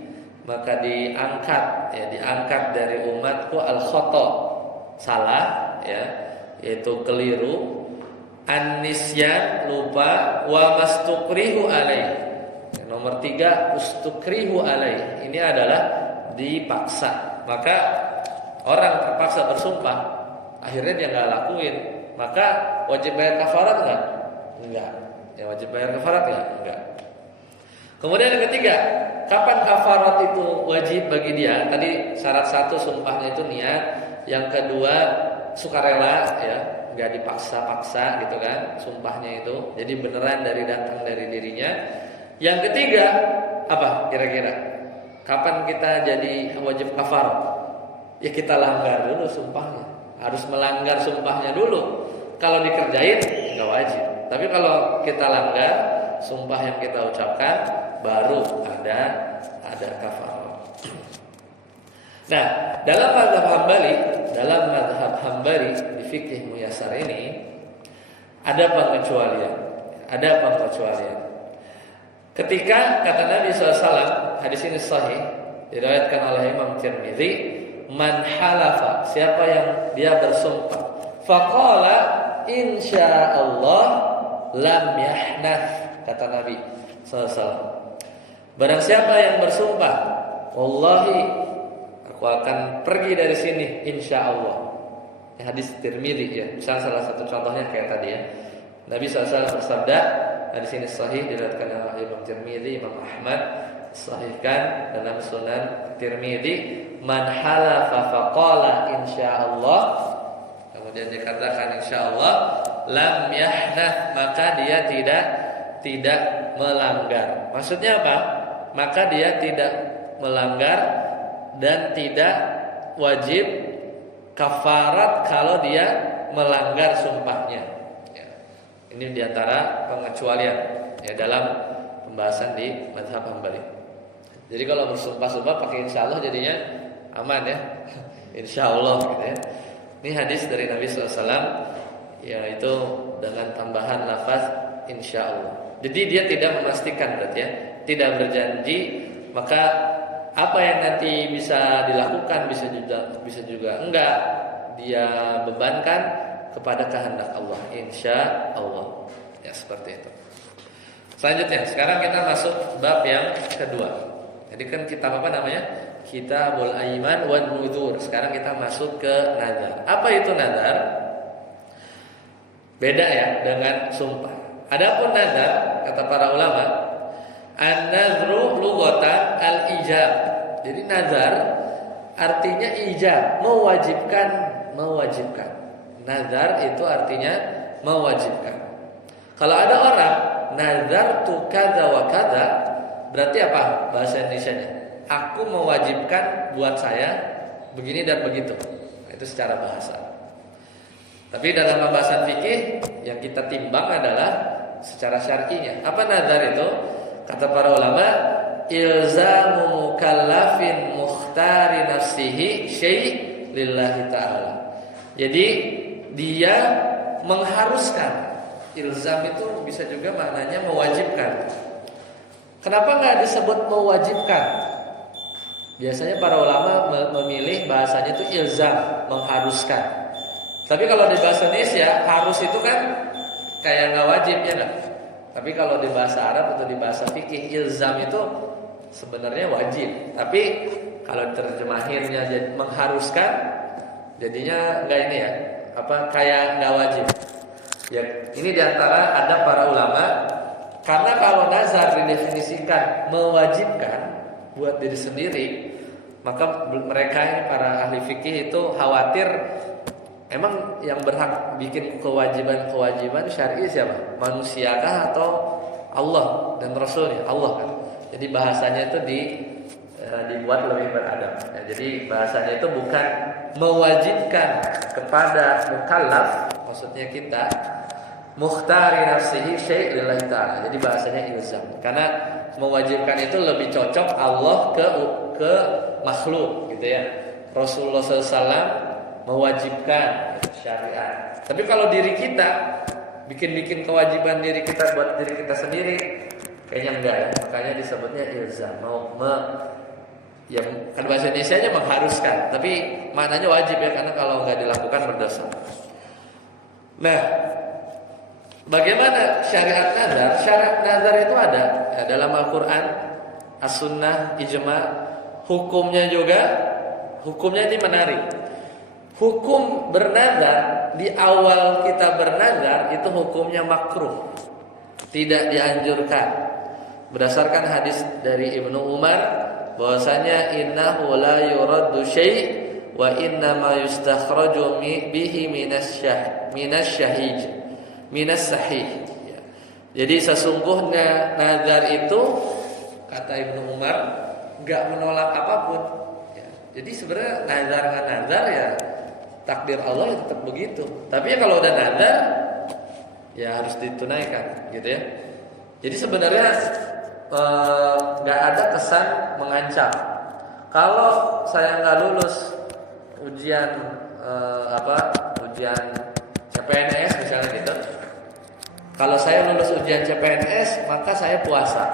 maka diangkat dari umatku al-khata, salah ya, yaitu keliru, an-nisyan, lupa, wa mastukrihu alaih. Nomor 3, ustukrihu alaih. Ini adalah dipaksa. Maka orang terpaksa bersumpah, akhirnya dia nggak lakuin, maka wajib bayar kafarat nggak? Enggak. Ya wajib bayar kafarat nggak? Enggak. Kemudian yang ketiga, kapan kafarat itu wajib bagi dia? Tadi syarat 1 sumpahnya itu niat, yang kedua sukarela ya, nggak dipaksa-paksa gitu kan sumpahnya itu, jadi beneran datang dari dirinya. Yang ketiga apa kira-kira? Kapan kita jadi wajib kafarat? Ya kita langgar dulu sumpahnya, harus melanggar sumpahnya dulu. Kalau dikerjain nggak wajib, tapi kalau kita langgar sumpah yang kita ucapkan, baru ada kafarat. Nah, dalam mazhab Hambali di fikih Muyassar ini ada pengecualian. Ketika kata Nabi SAW, hadis ini sahih, diriwayatkan oleh Imam Tirmidzi, man halafa, siapa yang dia bersumpah, faqala insyaallah lam yahnath, kata Nabi SAW. Barang siapa yang bersumpah, wallahi aku akan pergi dari sini insyaallah. Hadis Tirmidzi ya. Misalnya salah satu contohnya kayak tadi ya. Nabi SAW bersabda, hadis ini sahih diriwayatkan oleh Imam Tirmidzi, Imam Ahmad sahihkan dalam Sunan Tirmidzi, man halafa faqala insyaallah, kemudian dikatakan insyaallah, lam yahnath, maka dia tidak melanggar. Maksudnya apa? Maka dia tidak melanggar dan tidak wajib kafarat kalau dia melanggar sumpahnya. Ya. Ini diantara pengecualian ya dalam pembahasan di mazhab Hambali. Jadi kalau bersumpah-sumpah pakai insyaallah jadinya aman ya. Insyaallah gitu ya. Ini hadis dari Nabi SAW, yaitu dengan tambahan lafaz insyaallah. Jadi dia tidak memastikan berarti ya, tidak berjanji, maka apa yang nanti bisa dilakukan bisa juga enggak, dia bebankan kepada kehendak Allah, insya Allah. Ya seperti itu. Selanjutnya, sekarang kita masuk bab yang kedua. Jadi kan kitab apa namanya? Kitabul Aiman wan Nudzur. Sekarang kita masuk ke nazar. Apa itu nazar? Beda ya dengan sumpah. Adapun nazar, kata para ulama, an-nazru lughatan al-ijab. Jadi nazar artinya ijab, mewajibkan. Nazar itu artinya mewajibkan. Kalau ada orang nazartu kadza wa kadza, berarti apa bahasa Indonesianya? Aku mewajibkan buat saya begini dan begitu. Itu secara bahasa. Tapi dalam pembahasan fikih yang kita timbang adalah secara syar'inya. Apa nazar itu? Kata para ulama, ilzamu mukallafin mukhtari nafsihi syai' lillahi ta'ala. Jadi dia mengharuskan. Ilzam itu bisa juga maknanya mewajibkan. Kenapa nggak disebut mewajibkan? Biasanya para ulama memilih bahasanya itu ilzam, mengharuskan. Tapi kalau di bahasa Indonesia harus itu kan kayak nggak wajib ya nggak? Tapi kalau di bahasa Arab atau di bahasa fikih ilzam itu sebenarnya wajib. Tapi kalau terjemahinnya jadi mengharuskan, jadinya nggak ini ya, apa kayak nggak wajib. Ya, ini diantara ada para ulama. Karena kalau nazar didefinisikan mewajibkan buat diri sendiri, maka mereka ini para ahli fikih itu khawatir emang yang berhak bikin kewajiban syar'i siapa? Manusiakah atau Allah dan Rasulnya? Allah kan. Jadi bahasanya itu dibuat lebih beradab. Ya, jadi bahasanya itu bukan mewajibkan kepada mukallaf, maksudnya kita, mukhtari nafsihi syai' lillahi ta'ala. Jadi bahasanya ilzam. Karena mewajibkan itu lebih cocok Allah ke makhluk gitu ya. Rasulullah SAW mewajibkan syariat. Tapi kalau diri kita bikin kewajiban diri kita buat diri kita sendiri, kayaknya enggak ya. Makanya disebutnya ilzam. Ya kan bahasa Indonesianya mengharuskan, tapi maknanya wajib ya, karena kalau nggak dilakukan berdosa. Nah, bagaimana syariat nazar? Syariat nazar itu ada ya, dalam Al-Quran, As-Sunnah, Ijma. Hukumnya ini menarik. Hukum bernazar di awal kita bernazar itu hukumnya makruh, tidak dianjurkan. Berdasarkan hadis dari Ibnu Umar, bahwasanya innahu la yuraddu syai' wa inna ma yustakhraju bihi minas sahih. Jadi sesungguhnya nazar itu, kata Ibnu Umar, enggak menolak apapun. Ya. Jadi sebenarnya nazar ya takdir Allah ya tetap begitu. Tapi ya kalau udah nazar ya harus ditunaikan, gitu ya. Jadi sebenarnya nggak ada kesan mengancam. Kalau saya nggak lulus ujian ujian CPNS misalnya gitu. Kalau saya lulus ujian CPNS maka saya puasa.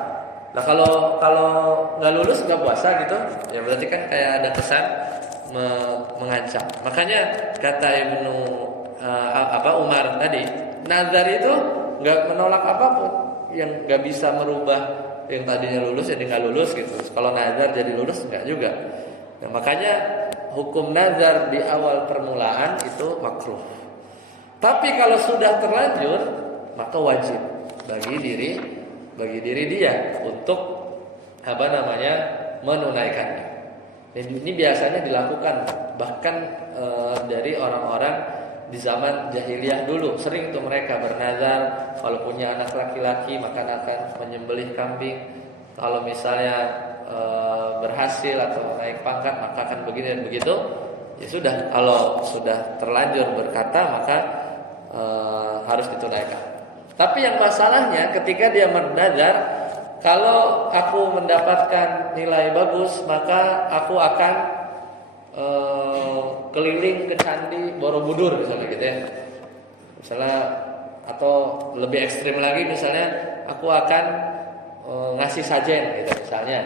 Nah kalau nggak lulus nggak puasa gitu, ya berarti kan kayak ada kesan mengancam. Makanya kata Ibnu Umar tadi, nazar itu nggak menolak apapun, yang nggak bisa merubah yang tadinya lulus jadi nggak lulus gitu. Kalau nazar jadi lulus enggak juga. Nah, makanya hukum nazar di awal permulaan itu makruh. Tapi kalau sudah terlanjur maka wajib bagi diri dia untuk menunaikannya. Dan ini biasanya dilakukan bahkan dari orang-orang di zaman jahiliyah dulu. Sering tuh mereka bernazar, kalau punya anak laki-laki maka akan menyembelih kambing. Kalau misalnya berhasil atau naik pangkat maka akan begini dan begitu. Ya sudah, kalau sudah terlanjur berkata maka harus ditunaikan. Tapi yang masalahnya ketika dia bernazar, kalau aku mendapatkan nilai bagus maka aku akan keliling ke candi Borobudur misalnya gitu ya. Misalnya, atau lebih ekstrim lagi misalnya aku akan ngasih sajen gitu misalnya.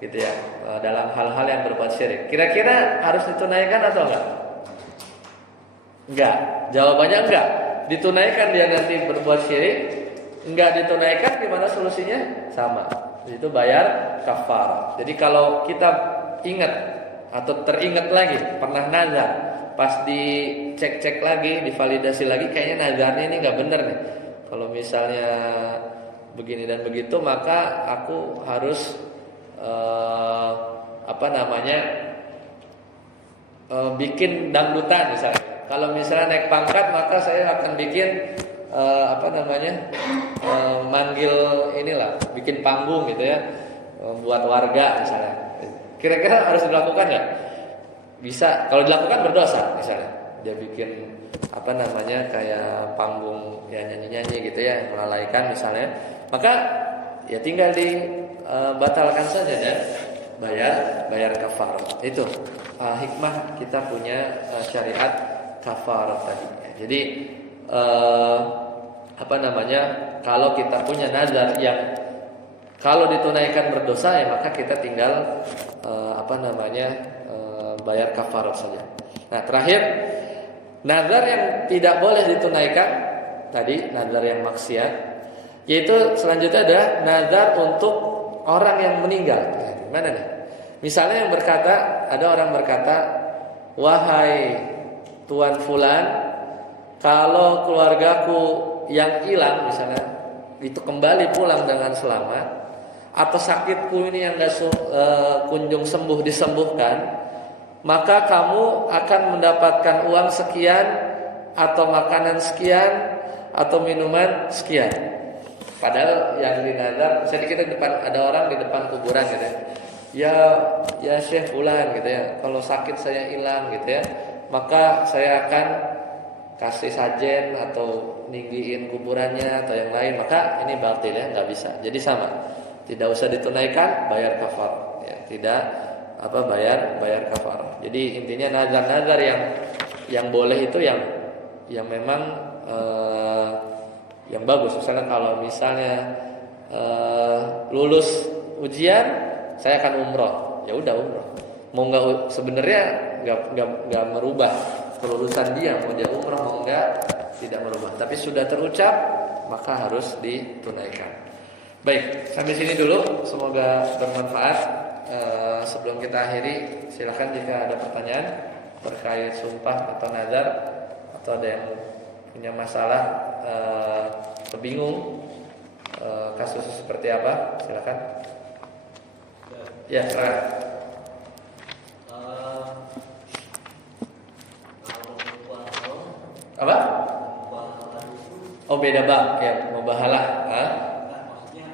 Gitu ya. Dalam hal-hal yang berbuat syirik. Kira-kira harus ditunaikan atau enggak? Enggak. Jawabannya enggak. Ditunaikan dia nanti berbuat syirik, enggak ditunaikan gimana solusinya? Sama. Itu bayar kafar. Jadi kalau kita ingat atau teringat lagi pernah nazar, pas dicek lagi, divalidasi lagi, kayaknya nazarnya ini nggak benar nih. Kalau misalnya begini dan begitu, maka aku harus bikin dangdutan misalnya. Kalau misalnya naik pangkat, maka saya akan bikin manggil inilah, bikin panggung gitu ya, buat warga misalnya. Kira-kira harus dilakukan nggak? Bisa. Kalau dilakukan berdosa misalnya. Dia bikin kayak panggung ya, nyanyi-nyanyi gitu ya, melalaikan misalnya. Maka ya tinggal dibatalkan saja dan bayar kafarah. Itu hikmah kita punya syariat kafarah tadi. Jadi kalau kita punya nazar yang kalau ditunaikan berdosa, ya maka kita tinggal bayar kafarah saja. Nah, terakhir, nazar yang tidak boleh ditunaikan tadi, nazar yang maksiat, yaitu selanjutnya ada nazar untuk orang yang meninggal. Gimana nih? Misalnya ada orang berkata, wahai Tuan Fulan, kalau keluargaku yang hilang misalnya itu kembali pulang dengan selamat, atau sakitku ini yang gak kunjung disembuhkan, maka kamu akan mendapatkan uang sekian, atau makanan sekian, atau minuman sekian. Padahal yang dinazar, saya kita ada orang di depan kuburan gitu ya. Ya Syekh Fulan gitu ya, kalau sakit saya hilang gitu ya, maka saya akan kasih sajen atau ninggiin kuburannya atau yang lain. Maka ini batil ya, nggak bisa. Jadi sama, tidak usah ditunaikan, bayar kafar ya, tidak bayar kafar. Jadi intinya nazar-nazar yang boleh itu yang memang yang bagus. Misalnya kalau lulus ujian saya akan umroh, ya udah umroh. Mau nggak, sebenarnya nggak merubah kelulusan dia, mau dia umroh mau enggak tidak merubah. Tapi sudah terucap maka harus ditunaikan. Baik, sampai sini dulu. Semoga bermanfaat. Sebelum kita akhiri, silakan jika ada pertanyaan terkait sumpah atau nazar, atau ada yang punya masalah, bingung kasusnya seperti apa, silakan. Ya, silakan. Apa? Oh, beda bang, ya, mubahalah. Maksudnya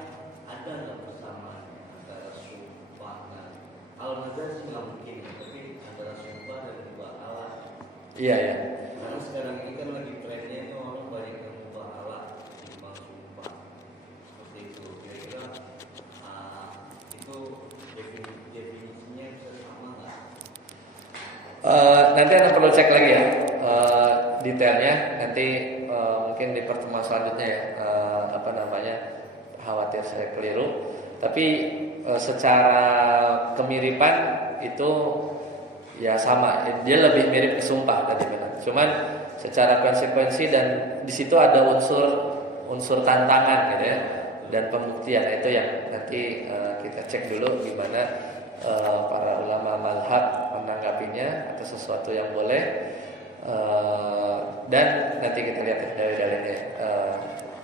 ada nggak persamaan antara sumpah dan al-nazar sih nggak mungkin, tapi antara sumpah dan mubahalah. Iya ya. Karena sekarang ini kan lagi trennya itu orang banyak yang mubahalah dibanding sumpah. Seperti itu. Kira-kira itu definisinya bisa sama nggak? Nanti Anda perlu cek lagi ya detailnya. Nanti mungkin di pertemuan selanjutnya ya, khawatir saya keliru. Tapi secara kemiripan itu ya sama, dia lebih mirip ke sumpah tadi benar. Cuman secara konsekuensi dan di situ ada unsur tantangan gitu ya, dan pembuktian. Itu yang nanti kita cek dulu gimana para ulama mazhab menanggapinya, atau sesuatu yang boleh. Dan nanti kita lihat dalil-dalilnya.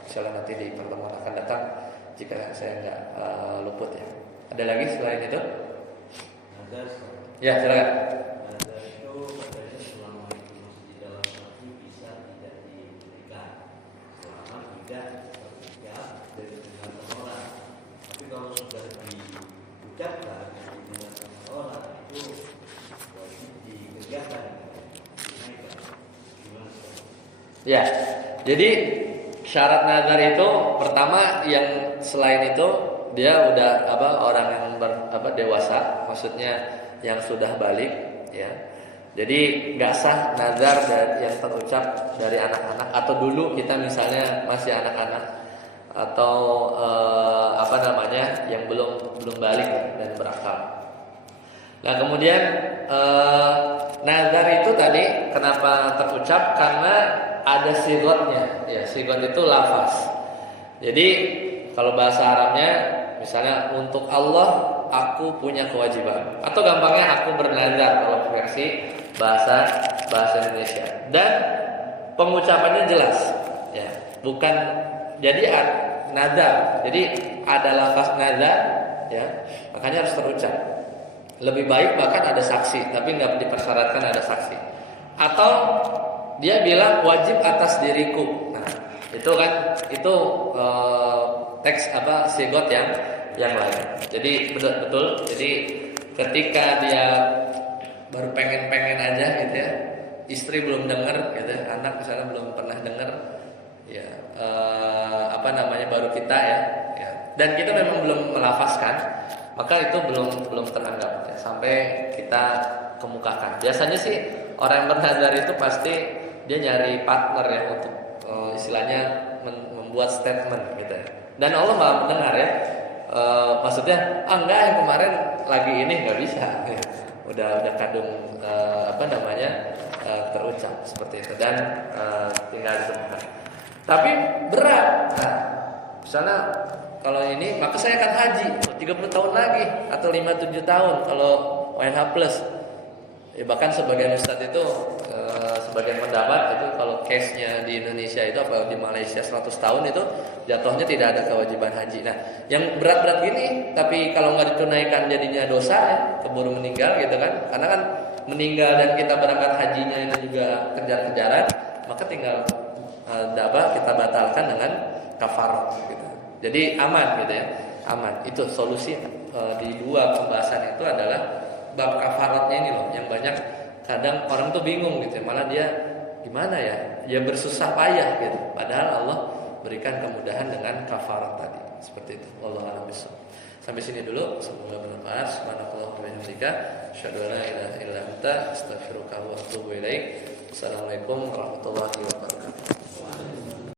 Insyaallah nanti di pertemuan akan datang, jika saya nggak luput ya. Ada lagi selain itu? Ya, silakan. Nazar itu katanya selama itu masih di dalam hati bisa tidak diberikan, selama tidak tertinggal dari dengar orang. Tapi kalau sudah diucapkan dari dengar orang, itu wajib dikerjakan. Ya, jadi syarat nazar itu pertama, yang selain itu dia udah orang yang dewasa, maksudnya yang sudah balik ya. Jadi nggak sah nazar yang terucap dari anak-anak, atau dulu kita misalnya masih anak-anak, atau yang belum balik dan berakal. Nah kemudian nazar itu tadi kenapa terucap? Karena ada sigotnya. Ya, sigot itu lafaz. Jadi kalau bahasa Arabnya misalnya untuk Allah aku punya kewajiban, atau gampangnya aku bernazar kalau versi bahasa Indonesia. Dan pengucapannya jelas ya, bukan jadi nazar. Jadi ada lafaz nazar ya, makanya harus terucap. Lebih baik bahkan ada saksi, tapi nggak dipersyaratkan ada saksi. Atau dia bilang wajib atas diriku. Nah, itu kan teks sigot yang lain. Jadi betul. Jadi ketika dia baru pengen aja gitu ya, istri belum dengar gitu, anak misalnya belum pernah dengar, ya baru kita ya, dan kita memang belum melafazkan, maka itu belum teranggap ya, sampai kita kemukakan. Biasanya sih orang yang bernazar itu pasti dia nyari partner ya untuk istilahnya membuat statement gitu ya. Dan Allah Maha mendengar ya. Maksudnya enggak, yang kemarin lagi ini nggak bisa. Udah kadung terucap seperti itu dan tinggal ditemukan. Tapi berat. Nah, misalnya kalau ini maka saya akan haji 30 tahun lagi atau 5-7 tahun kalau WNH plus. Ya, bahkan sebagian ustadz itu sebagian pendapat itu kalau case-nya di Indonesia itu apa di Malaysia 100 tahun itu jatuhnya tidak ada kewajiban haji. Nah, yang berat-berat gini tapi kalau nggak ditunaikan jadinya dosa ya, keburu meninggal gitu kan. Karena kan meninggal dan kita berangkat hajinya itu juga kejar-kejaran, maka tinggal kita batalkan dengan kafarat gitu. Jadi aman gitu ya. Aman. Itu solusi di dua pembahasan itu adalah bab kafaratnya ini loh, yang banyak kadang orang tuh bingung gitu ya, malah dia gimana ya, dia bersusah payah gitu. Padahal Allah berikan kemudahan dengan kafarat tadi. Seperti itu. Wallahu a'lam bishawab. Sampai sini dulu, semoga bermanfaat. Subhanallah wa bihamdika, asyhadu an la ilaha illa anta, astaghfiruka wa atubu ilaik. Assalamualaikum warahmatullahi wabarakatuh.